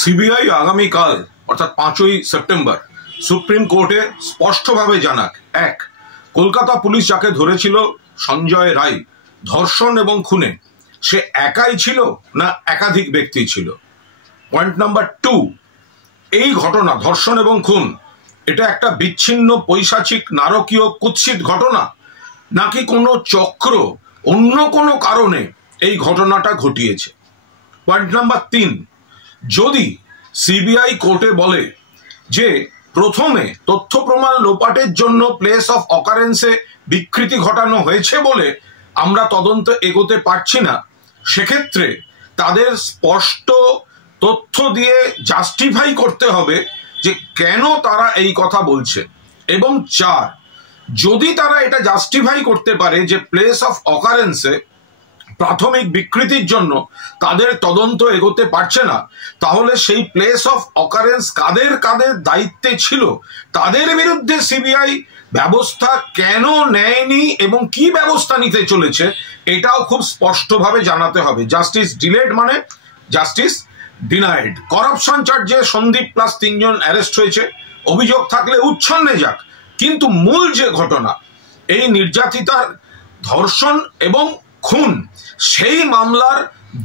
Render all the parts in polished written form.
CBI আগামীকাল অর্থাৎ 5ই September supreme কোর্টে স্পষ্টভাবে জানাক, এক, কলকাতা পুলিশ যাকে ধরেছিল সঞ্জয় রায় ধর্ষণ এবং খুনে, সে একাই ছিল না একাধিক ব্যক্তি ছিল। পয়েন্ট নাম্বার 2, এই ঘটনা ধর্ষণ এবং খুন এটা একটা বিচ্ছিন্ন পৈশাচিক নারকীয় কুৎসিত ঘটনা, নাকি কোনো চক্র অন্য কোনো কারণে এই ঘটনাটা ঘটিয়েছে। পয়েন্ট নাম্বার 3, যদি সিবিআই কোর্টে বলে যে প্রথমে তথ্য প্রমাণ লোপাটের জন্য প্লেস অফ অকারেন্সে বিকৃতি ঘটানো হয়েছে বলে আমরা তদন্ত এগোতে পারছি না, সেক্ষেত্রে তাদের স্পষ্ট তথ্য দিয়ে জাস্টিফাই করতে হবে যে কেন তারা এই কথা বলছে। এবং 4, যদি তারা এটা জাস্টিফাই করতে পারে যে প্লেস অফ অকারেন্সে প্রাথমিক বিকৃতির জন্য তাদের তদন্ত এগোতে পারছে না, তাহলে সেই প্লেস অফ অকারেন্স কাদের কাদের দায়িত্বে ছিল তাদের বিরুদ্ধে সিবিআই ব্যবস্থা কেন নেয়নি এবং কি ব্যবস্থা নিতে চলেছে এটাও খুব স্পষ্টভাবে জানাতে হবে। জাস্টিস ডিলেড মানে জাস্টিস ডিনাইড। করাপশন চার্জে সন্দীপ প্লাস 3 জন অ্যারেস্ট হয়েছে, অভিযোগ থাকলে উচ্ছন্নে যাক, কিন্তু মূল যে ঘটনা এই নির্যাতিতার ধর্ষণ এবং খুন, সেই মামলার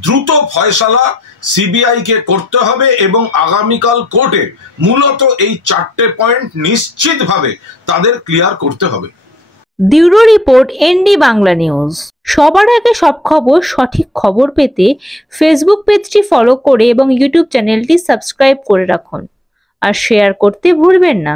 দ্রুত ফয়সালা সিবিআই কে করতে হবে এবং আগামীকাল কোর্টে মূলত এই 4টে পয়েন্ট নিশ্চিতভাবে তাদের ক্লিয়ার করতে হবে। Bureau report, ND Bangla news. সবার আগে সব খবর, সঠিক খবর পেতে ফেসবুক পেজটি ফলো করে এবং ইউটিউব চ্যানেলটি সাবস্ক্রাইব করে রাখুন আর শেয়ার করতে ভুলবেন না।